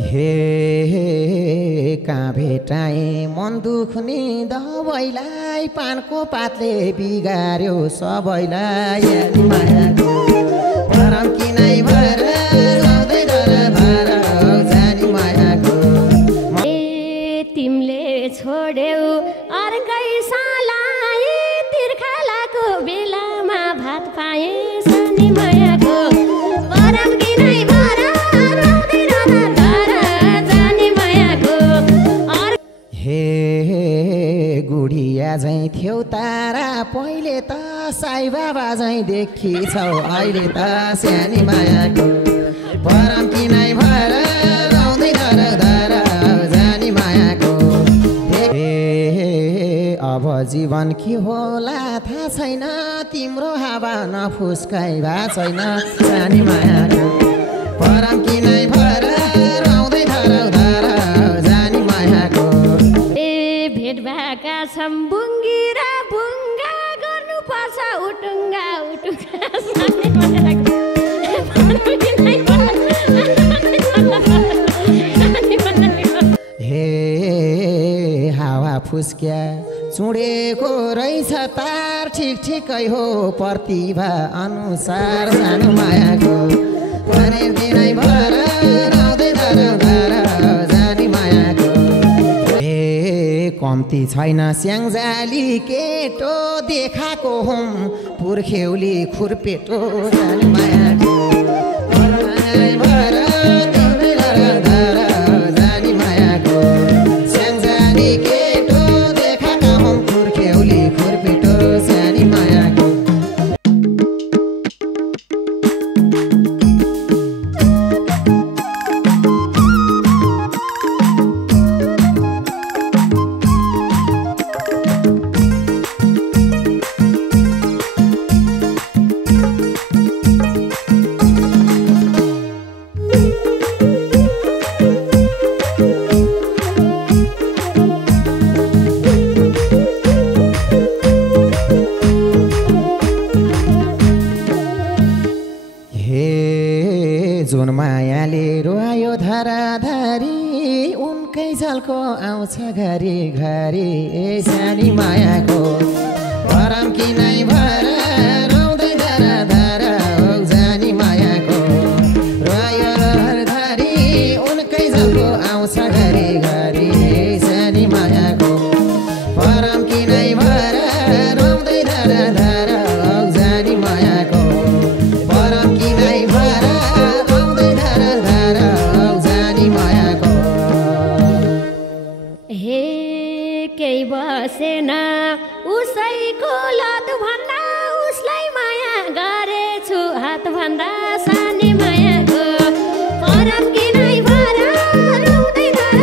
हे कहाँ भेटाएँ मन दुख्ने दबाईलाई पानको पातले बिगार्यो सबैलाई मायाको परम किनै भएर लाउँदै धर जानी मायाको तिमीले छोड्यौ अर्कै सालाई तिर्खालाको बेलामा भात पाए सानी मायाको परम किनै भएर गुडिया झैँ थियौ तारा पहिले त साई बाबा झैँ देखिछौ अहिले त सानी मायाको परम किनै भएर लाउँदै धर जानी मायाको अब जीवन के होला थाहा छैन तिम्रो हावा नफुस्काइ भा छैन सानी मायाको परम किनै भएर लाउँदै धर जानी मायाको भेटभाका छन् बुङ्गी र बुङ्गा गर्नुपर्छ उटुङ्गा हे हावा फुस्क्या चुडेको रहेछ तार ठिक ठिकै हो प्रतिभा अनुसार सानो मायाको दिनै भएर लाउँदै धर जानी मायाको कम्ती छैन स्याङ्जाली केटो देखाएको हुँ पुर्ख्यौली खुर्पेटो जानी मायाको जानी मायाको स्याङ्जाली केटो देखाएको हुँ पुर्ख्यौली खुर्पेटो जानी मायाको जुन मायाले रोयो धराधरी उनकै झल्को आउँछ घरि घरि सानी मायाको परम किनै भएर लाउँदै धर जानी मायाको रोयो धराधरी उनकै झल्को आउँछ घरि घरि सानी मायाको परम किनै भएर लाउँदै धर जानी मायाको परम किनै भएर केही बसेन उसैको लत भन्दा उसलाई माया गरेछु हात भन्दा सानी मायाको परम किनै भएर लाउँदै धर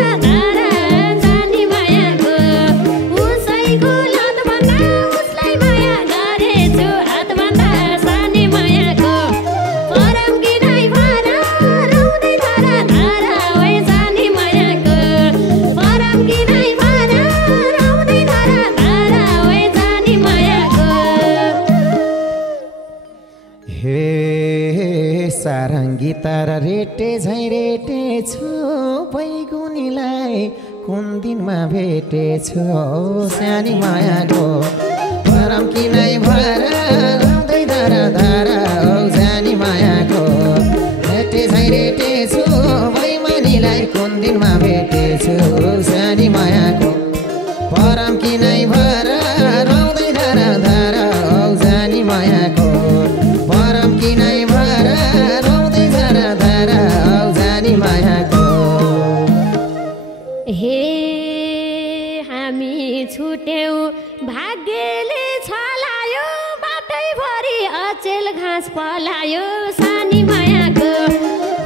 जानी मायाको उसैको लत भन्दा उसलाई माया गरेछु हात भन्दा सानी मायाको परम किनै भएर लाउँदै धर ओइ जानी मायाको परम किनै सारङ्गी तर रेटे झैँ रेटे छु बैगुनीलाई कुन दिनमा भेटेछु सानी मायाको परम किनै भएर लाउँदै धर जानी मायाको रेटे झैँ रेटे छु बैमानीलाई कुन दिनमा भेटेछु सानी मायाको परम किनै भएर लाउँदै धर जानी मायाको परम किनै भएर लाउँदै धर जानी मायाको हे हामी छुट्यौँ भाग्यले छलायो बाटैभरि अचेल घाँस पलायो सानी मायाको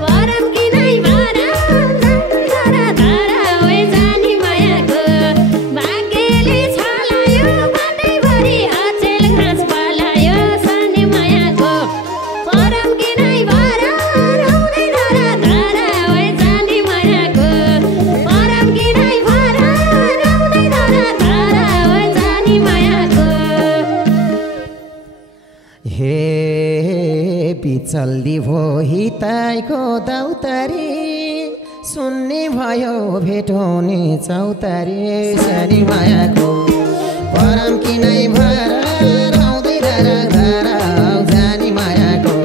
परम किनै भएर धर ओइ जानी मायाको भाग्यले छलायो बाटैभरि अचेल घाँस पलायो सानी मायाको परम किनै भएर लाउँदै धर ओइ जानी मायाको परम किनै भएर लाउँदै धर ओइ जानी मायाको हे बिचल्ली भो हितैको दौतरी सुन्ने भयो भेटौने चौतारी सानी मायाको परम किनै भएर आउँदै धारा धारा जानी मायाको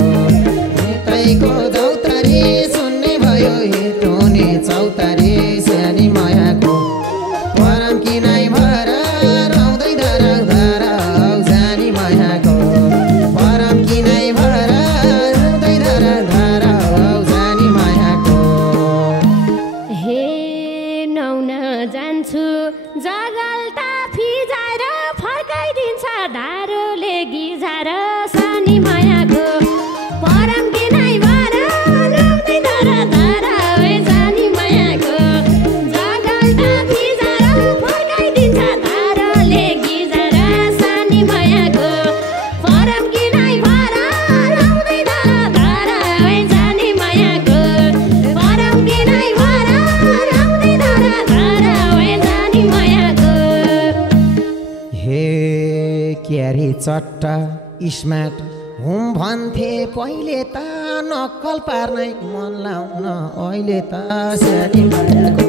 तैको चौतारी सुन्ने भयो भेटौने चौतारी सानी मायाको परम किनै भएर आउँदै धारा धारा जानी मायाको परम किनै भएर आउँदै धारा धारा जानी मायाको हे नौन जान्छु जगल्टा फिजाएर फर्काइदिन्छ धारोले गिजाएर सानी मायाको परम किनै भएर आउँदै धारा धारा जानी मायाको जगल्टा फिजाएर फर्काइदिन्छ धारोले गिजाएर सानी मायाको परम किनै भएर आउँदै धारा धारा जानी मायाको परम किनै भएर आउँदै धारा धारा जानी मायाको हे क्यारी चट्टा स्मार्ट हुँ भन्थे पहिले त नक्कल पार्नै मन लाउन अहिले त सानी मायाको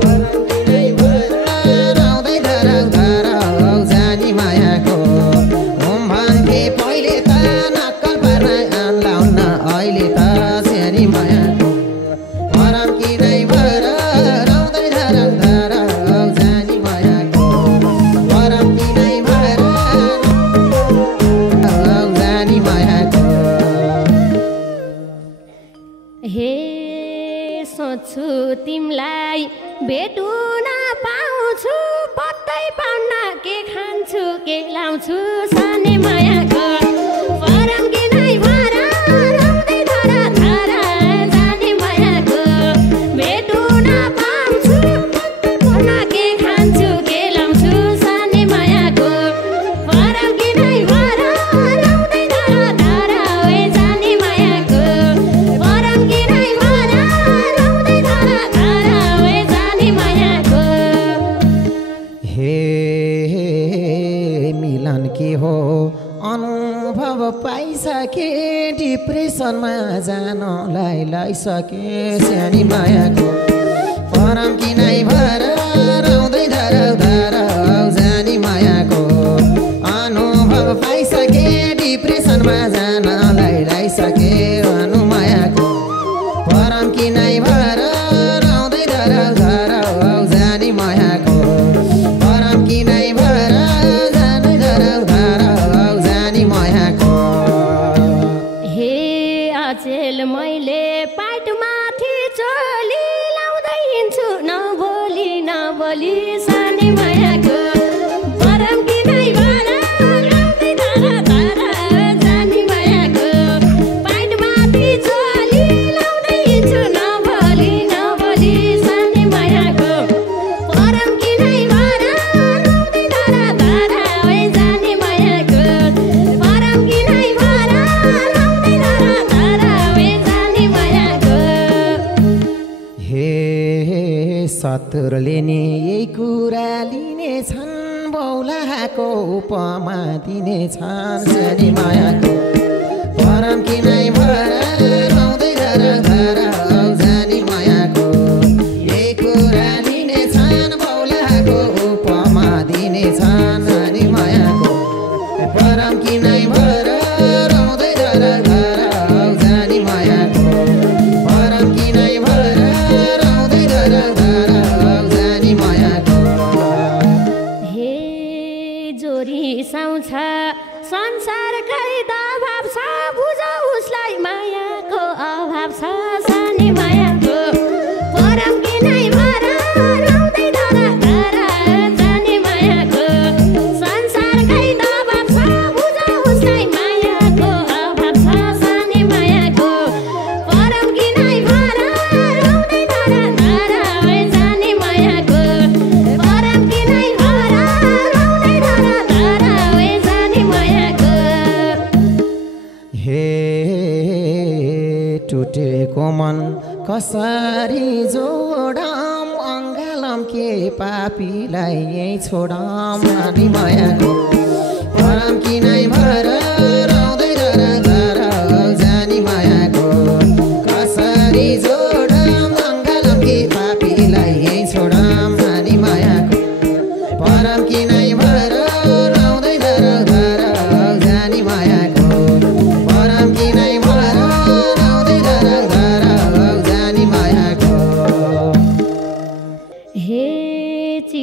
परम किनै भएर आउँदै धारा धारा जानी मायाको हुँ भन्थे पहिले त नक्कल पार्नै मन लाउन अहिले त सानी मायाको परम किनै भएर आउँदै धारा धारा जानी मायाको परम किनै भएर जानी मायाको हे सोच्छु तिमलाई भेटुन पाउँछु पत्तै पाउन के खान्छु के लाउँछु सानी मायाको परम किनै भएर आउँदै धारा धारा जानी मायाको भेटुन पाउँछु पत्तै पाउन के खान्छु के लाउँछु सानी मायाको परम किनै भएर आउँदै धारा धारा जानी मायाको परम किनै भएर आउँदै धारा धारा जानी मायाको हे मिलन के हो अनुभव पाइसके डिप्रेसनमा जानलाई लैसके सानी मायाको परम किनै भएर आउँदै धारा धारा जानी मायाको अनुभव पाइसके डिप्रेसनमा जानलाई लैसके अनु मायाको परम किनै भएर आउँदै धारा धारा जानी मायाको परम किनै भएर जाँदै धारा धारा जानी मायाको हे अचेल मैले पाटमाथि चोली लाउँदै हिँड्छु नबोली नबोली सानी मायाको परम किनै भएर आउँदै धारा धारा जानी मायाको पाटमाथि चोली लाउँदै हिँड्छु नबोली नबोली सानी मायाको परम किनै भएर आउँदै धारा धारा जानी मायाको परम किनै भएर आउँदै धारा धारा जानी मायाको हे सतुरले नि यही कुरा लिने छन् बौलाको उपमा दिने छन् सानी मायाको परम किनै भएर आउँदै धारा धारा जानी मायाको यही कुरा लिने छन् बौलाको उपमा दिने छन् सानी मायाको परम किनै भएर आउँदै धारा धारा जानी मायाको परम किनै भएर आउँदै धारा धारा जानी मायाको हे जोरी साउँछ संसारकै दबाब छ बुझ उसलाई मायाको अभाव छ सानी मायाको परम किनै भएर आउँदै धारा धारा जानी मायाको संसारकै दबाब छ बुझ उसलाई मायाको अभाव छ सानी मायाको परम किनै भएर आउँदै धारा धारा जानी मायाको परम किनै भएर आउँदै धारा धारा जानी मायाको हे टुटेको मन कसरी जोडम अङ्गालम के पापीलाई यही छोडम सानी मायाको परम किनै भएर आउँदै धारा धारा जानी मायाको कसरी जोडम अङ्गालम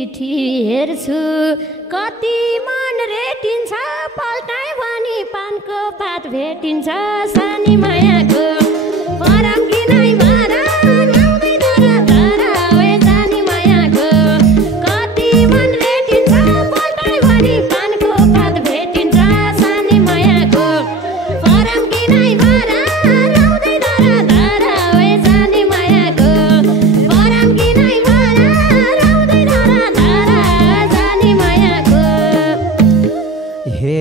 चिठी हेर्छु कति मन रेटिन्छ पल्टाइ भनी पानको पात भेटिन्छ सानी मायाको परम किनाइ मारा लाउँदै धरा धरा ओए सानी मायाको कति मन रेटिन्छ पल्टाइ भनी पानको पात भेटिन्छ सानी मायाको परम किनाइ मारा लाउँदै धरा धरा ओए सानी मायाको परम किनाइ मारा लाउँदै धरा धरा सानी मायाको हे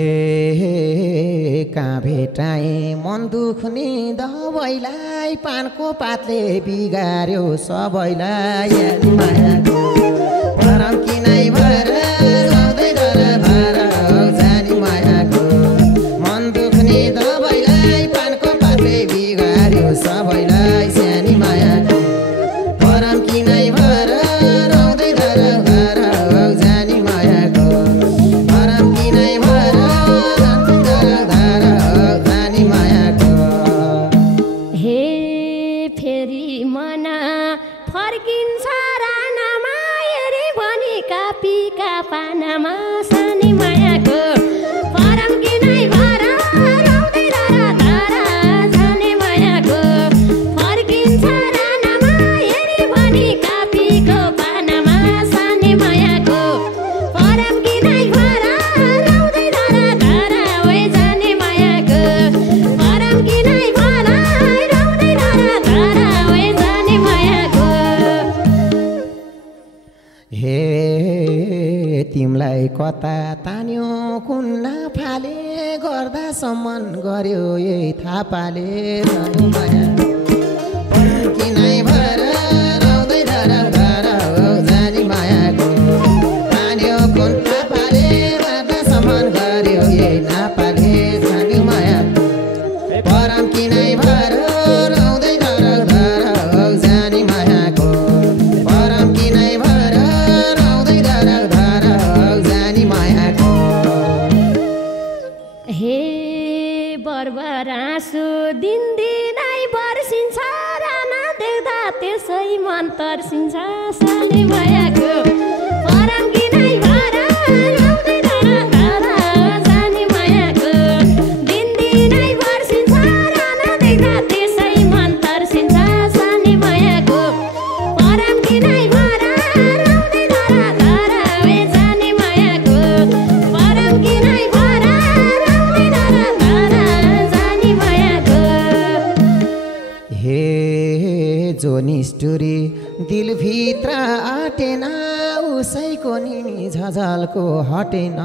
कहाँ भेटाए मन दुख्ने दबाईलाई पानको पातले बिगार्यो सबैलाई यानी मायाको परम किनाइ भएर लाउँदै धरा धरा जानी मायाको मन दुख्ने दबाईलाई पानको पातले बिगार्यो सबैलाई सानी मायाको परम किनाइ भएर लाउँदै धरा धरा जानी मायाको परम किनाइ भएर लाउँदै धरा धरा जानी मायाको हे फेरि मना फर्किन्छ रानामा हेरी भनी कापीका पानामा सानी मायाको परम किनाइ भएर लाउँदै धरा धरा सानी मायाको फर्किन्छ रानामा हेरी भनी कापीको पानामा सानी मायाको परम किनाइ भएर लाउँदै धरा धरा ओए सानी मायाको परम किनाइ भएर लाउँदै धरा धरा ओए सानी मायाको हे तिमलाई कता तान्यो कुन्ना फाले गर्दा सम्मान गर्यो यही थाहा पाले जानी मायाको परम किनाइ भएर लाउँदै धरा धरा जानी मायाको तान्यो कुन्ना फाले गर्दा सम्मान गर्यो यही नापाले जानी मायाको परम किनाइ भएर लाउँदै धरा धरा जानी मायाको परम किनाइ भएर लाउँदै धरा धरा जानी मायाको हे बरबरासु दिनदिनै बर्सिन्छ राना देख्दा त्यसै मन तर्सिन्छ सानी मायाको परम किनाइ भएर लाउँदै धरा धरा सानी मायाको दिनदिनै बर्सिन्छ राना देख्दा त्यसै मन तर्सिन्छ सानी मायाको परम किनाइ भएर लाउँदै धरा धरा ओए सानी मायाको परम किनाइ भएर लाउँदै धरा धरा सानी मायाको हे जो निष्ठुरी दिलभित्र आटेन उसैको नि झझल्को हटेन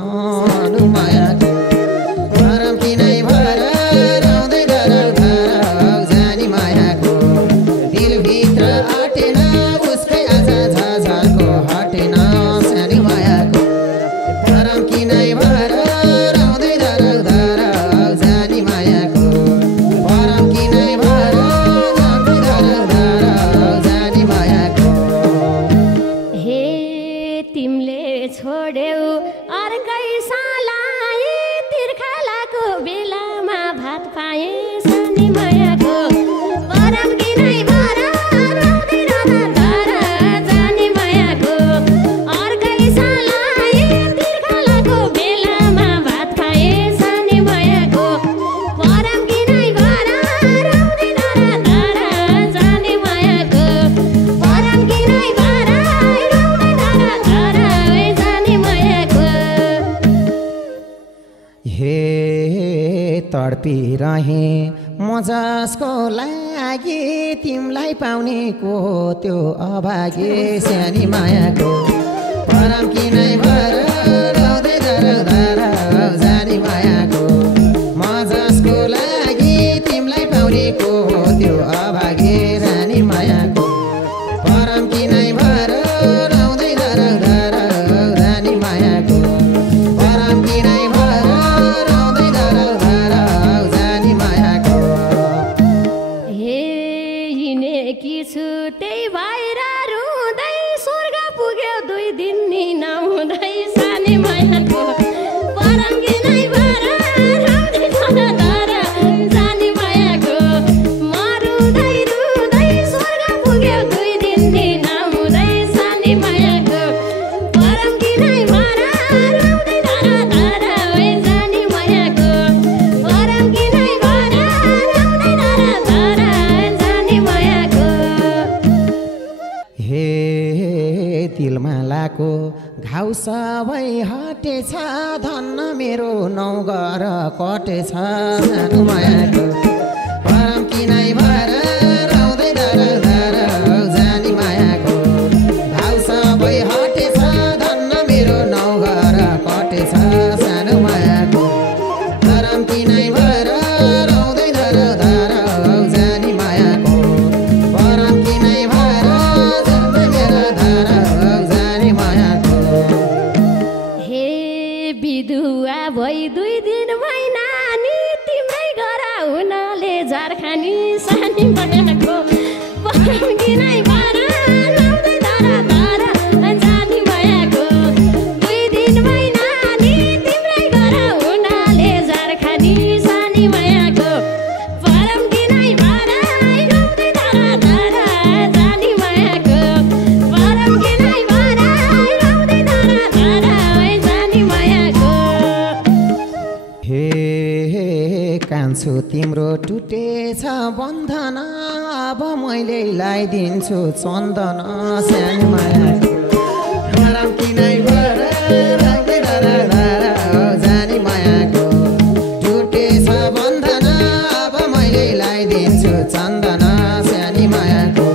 मायाको परम किनाइ भएर लाउँदै धरा धरा जानी मायाको दिलभित्र आटेन उसकै आज झझल्को हटेन सानी मायाको परम किनाइ भएर लाउँदै धरा धरा जानी मायाको परम किनाइ भएर लाउँदै धरा धरा जानी मायाको हे तिमीले छोड्यौ अर्कै सालाई तिर्खालाको बेलामा भात पाए सानी मायाको परम किनाइ भएर लाउँदै धरा धरा जानी मायाको अर्कै सालाई तिर्खालाको बेलामा भात पाए सानी मायाको परम किनाइ भएर लाउँदै धरा धरा जानी मायाको परम किनाइ भएर लाउँदै धरा धरा ओए जानी मायाको हे तडपिरहे म जसको लागि तिमीलाई पाउने को त्यो अभागे सानी मायाको परम किनाइ भएर लाउँदै धरा धरा जानी मायाको म जसको लागि तिमीलाई पाउने को त्यो अभागे रानी मायाको परम किनाइ भएर लाउँदै धरा धरा रानी मायाको परम किनाइ भएर लाउँदै धरा धरा जानी मायाको हे हिँडेकी छु त्यही भएर रुँदै स्वर्ग पुग्यो 2 दिन नि नहुँदै सानी मायाको परम किनाइ भएर लाउँदै धरा धरा जानी मायाको म रुँदै रुँदै स्वर्ग पुग्यो 2 दिन नि नहुँदै सानी मायाको परम तिलमालाको घाउ सबै हटेछ धन्न मेरो नौगर कटेछ सानो मायाको परम किनाइ भएर राउँदै धर धर जानी मायाको घाउ सबै हटेछ धन्न मेरो नौगर कटेछ सानो मायाको परम किनाइ भएर राउँदै धर धर जानी मायाको परम किनाइ भएर जाउँदै मेरो धर जानी मायाको हे बिधुवा भई 2 दिनमै नानी तिम्रै घर हुनाले झारखानी सानी मायाको परम किनाइ भएर राउँदै धर धर जानी मायाको 2 दिनमै नानी तिम्रै घर हुनाले झारखानी सानी मायाको परम किनाइ भएर राउँदै धर धर जानी मायाको परम किनाइ भएर राउँदै धर धर जानी मायाको हे कान्छो तिम्रो टुटेछ बन्धन अब मैले लगाइदिन्छु चन्दन सानो मायाको परम किनाइ भएर राउँदै धर धर जानी मायाको टुटेछ बन्धन अब मैले लगाइदिन्छु चन्दन सानी मायाको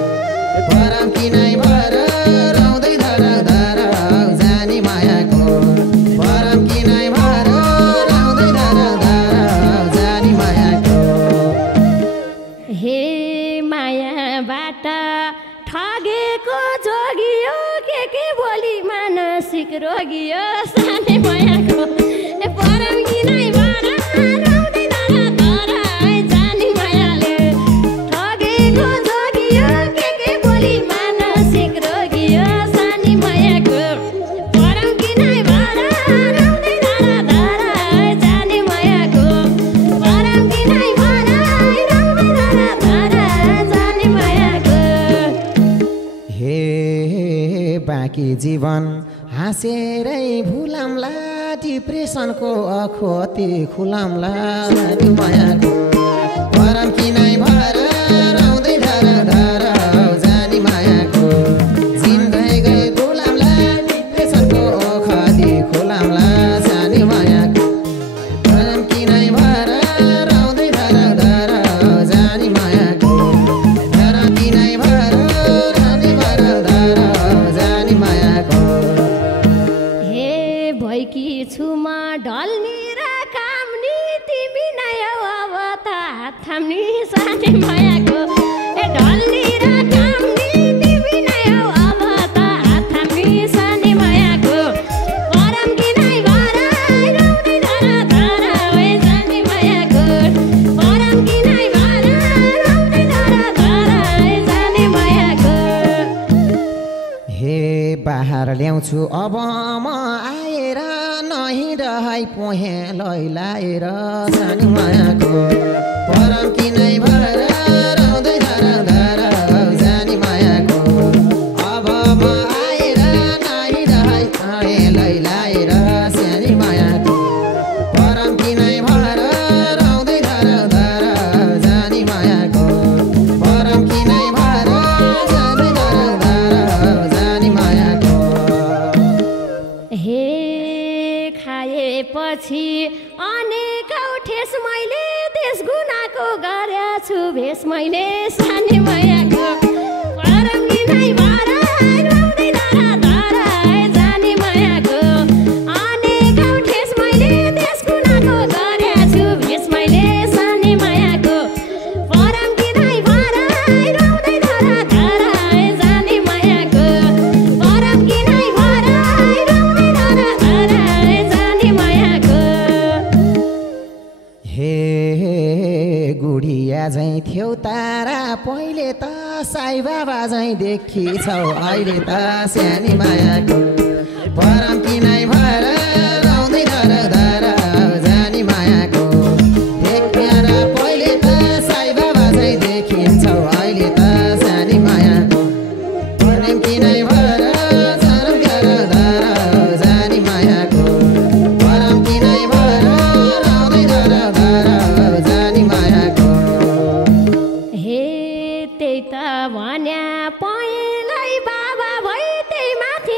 परम किनाइ भएर राउँदै धर धर जानी मायाको परम किनाइ भएर राउँदै धर धर जानी मायाको हे मायाबाट ठगेको जोगियो के भोलि मानसिक रोगियो सानै मायाको ए परम किनाइ भएर राउँदै धर धर जानी मायाले ठगेको जोगियो के भोलि मानसिक रोगियो सानी मायाको परम किनाइ भएर राउँदै धर धर जानी मायाको परम किनाइ भएर राउँदै धर धर जानी मायाको हे बाँकी जीवन हाँसेरै भुलाम्ला डिप्रेसनको अखोती खुलाम्ला जानी मायाको परम किनाइ भएर राउँदै धर धर जानी मायाको जिन्दै गए गुलामला डिप्रेसनको अखोती खुलाम्ला जानी मायाको परम किनाइ भएर राउँदै धर धर जानी मायाको परम किनाइ भएर राउँदै धर धर जानी मायाको हे भइकी छु म ढल्नी र कामनी तिमी नै हौ अब त हात थाम्नी सानै मायाको ए ढल्नी र कामनी तिमी नै हौ अब त हात थाम्नी सानै मायाको परम किनाइ भएर राउँदै धर धर जानी मायाको परम किनाइ भएर राउँदै धर धर जानी मायाको हे बाहर ल्याउँछु अब म आएर नहिँडै पोहे लैलाएर सानो मायाको परम किनाइ भएर राउँदै धर धर जानी मायाको अब म आएर नहिँडै पोहे लैलाएर सानी मायाको परम किनाइ भएर राउँदै धर धर जानी मायाको परम किनाइ भएर जाँदै धर धर जानी मायाको हे खाएपछि अनेकौ ठेस मैले देश गुनाको गरेको छु भेष मैले सानी मायाको परम किनाइ भएर राउँदै धर धर जानी मायाको अनेकौ ठेस मैले देश गुनाको गरेको छु भेष मैले सानी मायाको परम किनाइ भएर राउँदै धर धर जानी मायाको परम किनाइ भएर राउँदै धर धर जानी मायाको हे गुडिया झैँ थियौ तारा पहिले त साई बाबा झैँ देखिछौ अहिले त सानी मायाको परम किनाइ भएर राउँदै धर धर जानी मायाको देखेर पहिले त साई बाबा झैँ देखिन्छौ अहिले त सानी मायाको परम किनाइ भएर धर धर जानी मायाको परम किनाइ भएर राउँदै धर धर जानी मायाको हे त्यही त भन्या पहिलै बाबा भई त्यही माथि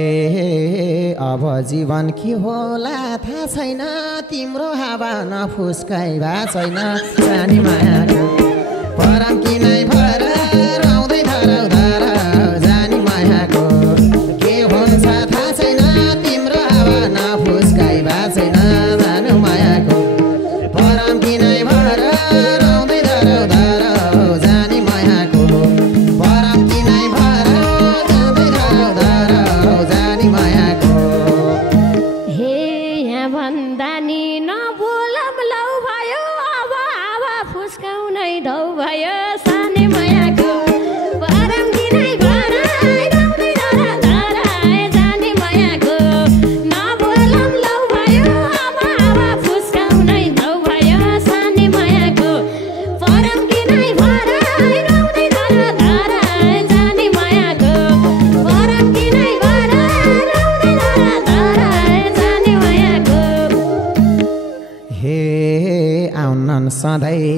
हे अब जीवन के होला थाहा छैन तिम्रो हावा नफुस्काइ भा छैन सानी मायाको परम किनै भएर आउँदै धराउ धराउ जानी मायाको के हुन्छ थाहा छैन तिम्रो हावा नफुस्काइ भा छैन जानु मायाको परम किनै भएर आउँदै धराउ धराउ जानी मायाको परम किनै भएर आउँदै धराउ धराउ जानी मायाको हे यहाँ भन्दा नि नबोलम लौ भयो अब हावा फुस्काउनै धौ भयो सानी मायाको परम किनै भएर आउँदै धराउ धराउ जानी मायाको नबोलम लौ भयो अब हावा फुस्काउनै धौ भयो सानी मायाको परम किनै भएर आउँदै धराउ धराउ जानी मायाको परम किनै भएर आउँदै धराउ धराउ जानी मायाको हे आउनन् सधैँ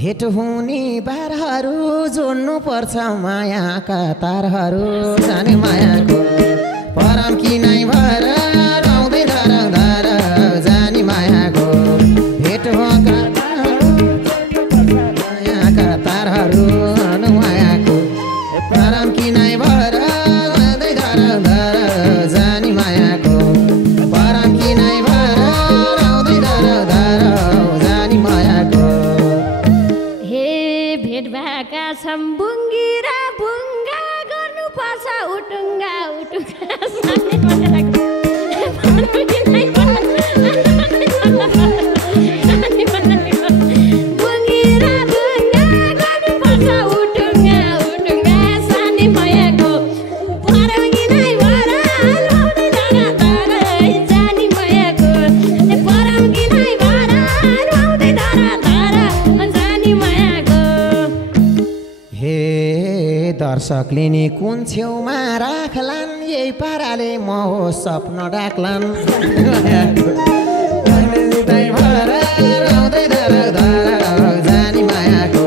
भेट हुने बारहरू जोड्नु पर्छ मायाका तारहरू जाने मायाको परम किनै भएर आउँदै धराउ धराउ जानी मायाको भेट भएका मायाका तारहरू जानु मायाको परम किनै भएर आउँदै धराउ धराउ जानी मायाको परम किनै भएर आउँदै धराउ धराउ जानी मायाको हे भेट भएका छन् बुङ्गी र बुङ्गा गर्नुपर्छ उटुङ्गा उटुङ्गा सानी मायाको परम किनै भएर सानी मायाको बुङ्गी र बुङ्गा गर्नुपर्छ उटुङ्गा उटुङ्गा सानी मायाको परम किनै भएर आउँदै धराउ धराउ जानी मायाको परम किनै भएर आउँदै धराउ धराउ जानी मायाको हे दर्शकले नि कुन छेउमा राख्लान् यही पाराले म हो सपना डाक्लान् भएर आउँदै धराउ धराउ जानी मायाको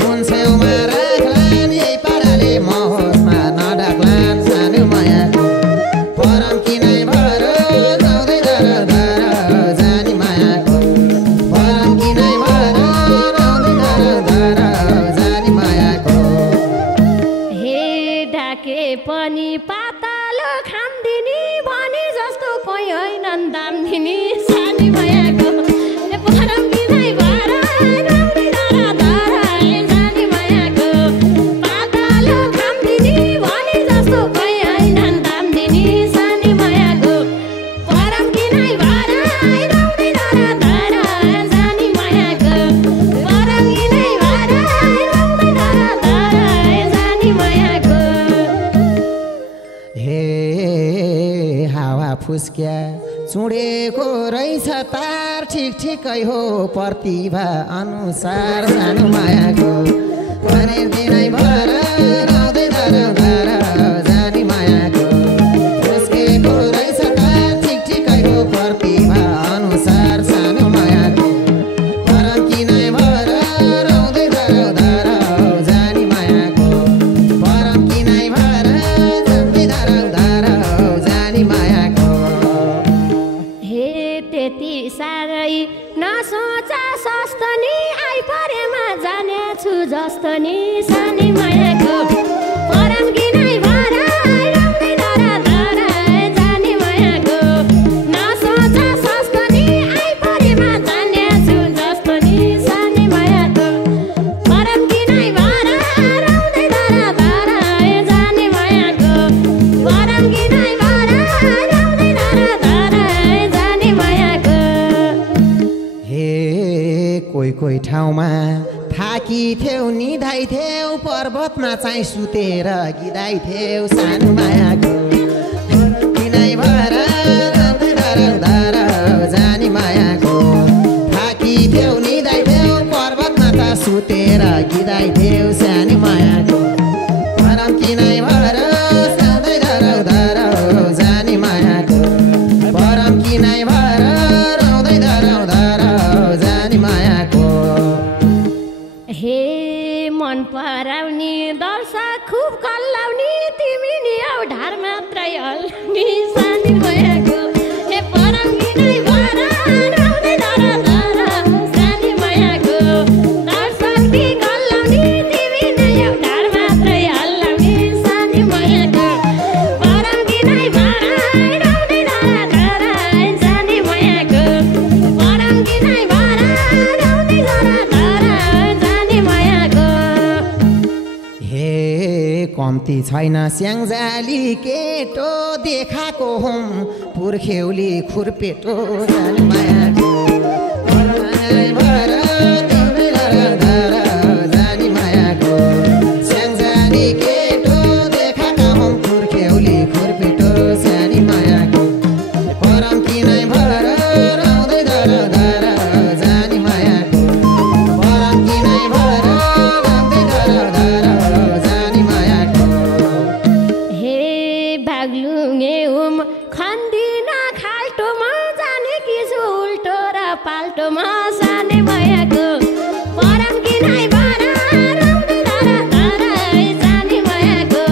कुन छेउमा राख्लान् यही पाराले म होसमा नडाक्लान् सानो मायाको परम किनै भएर आउँदै धराउ धराउ जानी मायाको परम किनै भएर आउँदै धराउ धराउ जानी मायाको हे ढाके पनि पातालो खाम्दिनी भने जस्तो कोही होइनन् दाम दिने सानी मायाको परम किनै भएर आउँदै धराउ धराउ जानी मायाको पातालो खाम्दिनी भने जस्तो कोही होइनन् दाम दिने सानी मायाको परम किनै भएर आउँदै धराउ धराउ जानी मायाको परम किनै भएर आउँदै धराउ धराउ जानी मायाको हे हावा फुस्क्या चुडेको रहेछ तार ठिक ठिकै हो प्रतिभा अनुसार सानो मायाको भने दिनै भएर आउँदै धराउ धराउ जानी मायाको फुस्केको रहेछ तार ठिक ठिकै हो प्रतिभा अनुसार सानो मायाको परम किनै भएर आउँदै धराउ धराउ जानी मायाको परम किनै भएर आउँदै धराउ धराउ जानी मायाको हे त्यति साह्रै नसोचा सस्तो नि आइपरेमा जानेछु जस्तो नि सानी मायाको परम किनै भएर आउँदै धराउ धराउ जानी मायाको नसोचा सस्तो नि आइपरेमा जानेछु जस्तो नि सानी मायाको परम किनै भएर आउँदै धराउ धराउ जानी मायाको परम किनै भएर आउँदै धराउ धराउ जानी मायाको हे कोही ठाउँमा थाकी थियौ निधाइ थियौ पर्वतमा चाहिँ सुतेर गिदाइ थियौ सानो मायाको किनै भएर आउँदै धराउ धराउ जानी मायाको थाकी थियौ निधाइ थियौ पर्वतमा त सुतेर गिदाइ थियौ सानो मायाको परम किनै भएर आउँदै धराउ धराउ जानी मायाको परम किनै भएर आउँदै धराउ धराउ जानी मायाको हे मन पराउने दर्शक खुब कल्लाउने तिमी नि औ ढार मात्र नि सानी मायाको हे परम किनै भएर आउँदै धरा धरा सानी मायाको तार शक्ति गल्लाउने तिमी नै एउटा मात्रै हल्लाउने सानी मायाको परम किनै भएर आउँदै धरा धरा सानी मायाको परम किनै भएर आउँदै धरा धरा सानी मायाको हे कम्ती छैन स्याङ्जाली केटो देखाएको हुँ पुर्ख्यौली खुर्पेटो जानी मायाको भएर आउँदै धरा धरा जानी मायाको स्याङ्जाली केटो देखाएका हुँ पुर्ख्यौली खुर्पेटो सानी मायाको परम किनै भएर आउँदै धरा धरा जानी मायाको परम किनै भएर आउँदै धरा धरा जानी मायाको हे बाग्लुङे उम खन्दिन खाल्टोमा जाने कि छु उल्टो र पाल्टोमा साने मायाको परम किनै भएर आउँदै धरा धरा सानी मायाको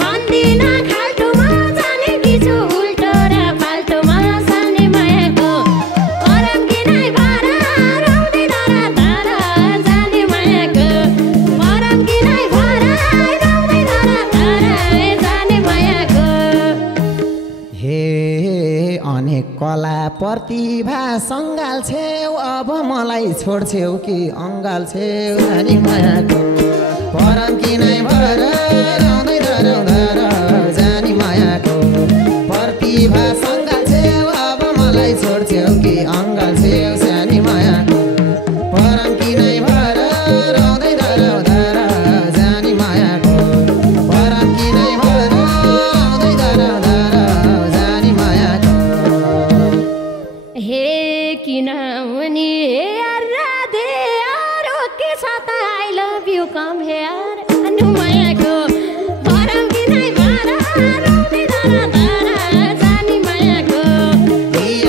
खन्दिन खाल्टोमा जाने कि छु उल्टो र पाल्टोमा सानी मायाको परम किनै भएर आउँदै धरा धरा सानी मायाको परम किनै भएर आउँदै धरा धरा सानी मायाको हे अनेक कला प्रतिभा सङ्गाल छेउ अब मलाई छोड्छेउ कि अङ्गाल छेउ जानी मायाको परम किनै भएर आउँदै धरा धरा जानी मायाको प्रतिभा सङ्गाल छेउ अब मलाई छोड्छेउ कि अङ्गाल छेउ सानी मायाको परम किनै भएर आउँदै धरा धरा जानी मायाको परम किनै भएर आउँदै धरा धरा जानी मायाको हे किनभने यार राधे यार ओके छ त I love you come here अनु मायाको परम किनै भएर आउँदै धरा धरा जानी मायाको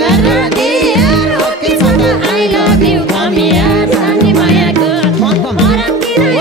यार राधे यार ओके छ त I love you come hair सानी मायाको परम किनै